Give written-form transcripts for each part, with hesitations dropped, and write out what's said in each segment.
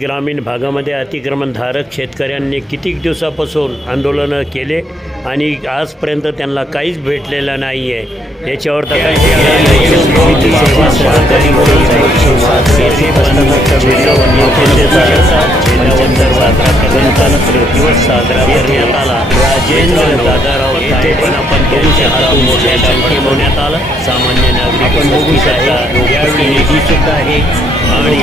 ग्रामीण भागामध्ये अतिक्रमणधारक शेतकऱ्यांनी कितीक दिवसापासून आंदोलनं केले आणि आजपर्यंत त्यांना काहीच भेटलेलं नाही आहे। याच्यावर दिवस साजरा करण्यात आला। राजेंद्र दादाराव येथे पण आपण त्यांच्या मोठ्या संख्येत आला। सामान्य नागरिक यावेळी ही सुद्धा आहे आणि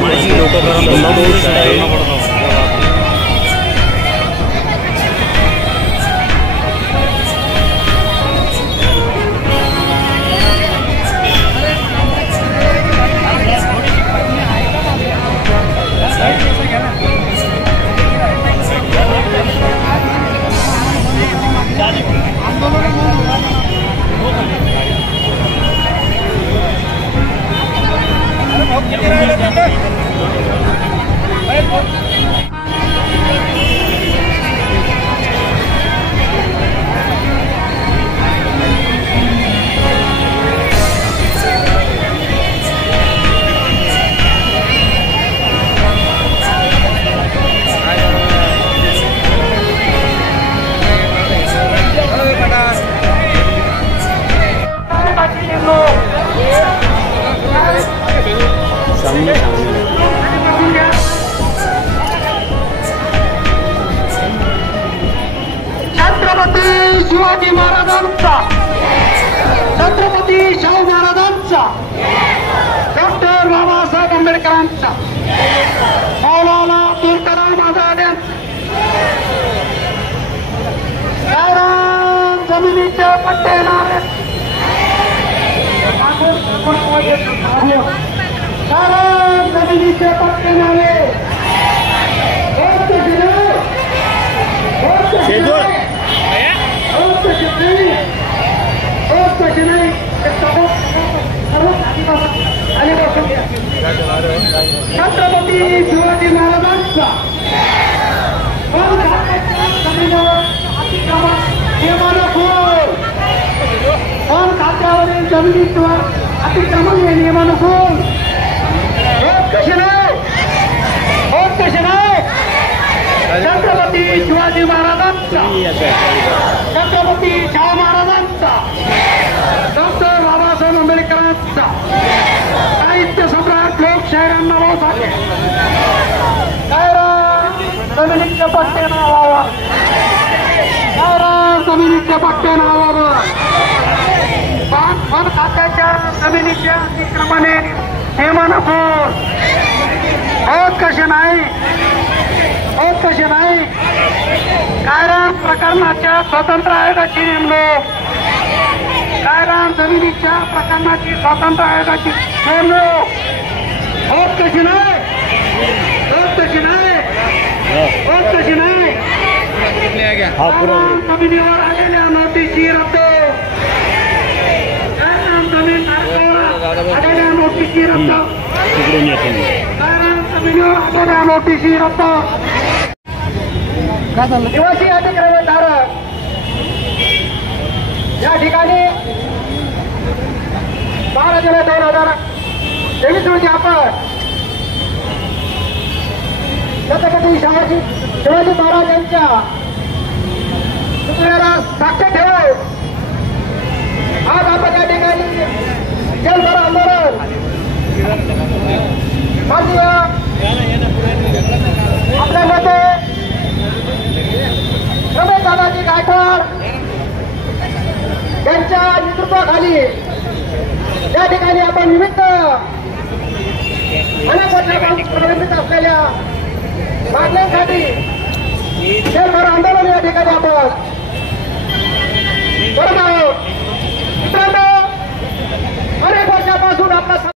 माजी लोकप्रतिनिधी आहे। छत्रपती शिवाजी महाराजांचा, छत्रपती शाहू महाराजांचा, डॉक्टर बाबासाहेब आंबेडकरांचा, मौलाना अब्दुल कलाम आझाद जमिनीच्या पट्ट्याला जमिनीच्या पट्ट्याने छत्रपती शिवाजी महाराजांचा वन खात्यावरील जमिनीवर अतिक्रमण हे नियमानुसार होत कसे नाही छत्रपती शिवाजी महाराजांचा, छत्रपती शाहू महाराजांचा, डॉक्टर बाबासाहेब आंबेडकरांचा, साहित्य सम्राट लोकशाहीर अण्णाभाऊ साठे जमिनीच्या पट्टे नावावर, जमिनीच्या पट्टे नावावर वन खात्याच्या जमिनीच्या अतिक्रमणे नियमानुसार होत कसे नाही कायरान प्रकरणाच्या स्वतंत्र आयोगाची नेमणूक, कायरान जमिनीच्या प्रकरणाची स्वतंत्र आयोगाची नेमणूक होत कशी नाही जमिनीवर आलेल्या नोटीसी रद्द, कायरान जमीन आलेल्या नोटीसी रद्द, कायरान जमिनीवर आलेल्या नोटीसी रद्द। निवासी अतिक्रमणधारक या ठिकाणी 12 जुलै 2023 रोजी आपण छत्रपती शिवाजी महाराज यांच्या पुतळ्याला साक्ष ठेवून आज आपण या ठिकाणी जलभर आंदोलन आपल्यामध्ये रमेश दादाजी गायकवाड यांच्या नेतृत्वाखाली या ठिकाणी आपण निमित्त अनेक वर्षांपासून असलेल्या मागण्यांसाठी जलभर आंदोलन या ठिकाणी आपण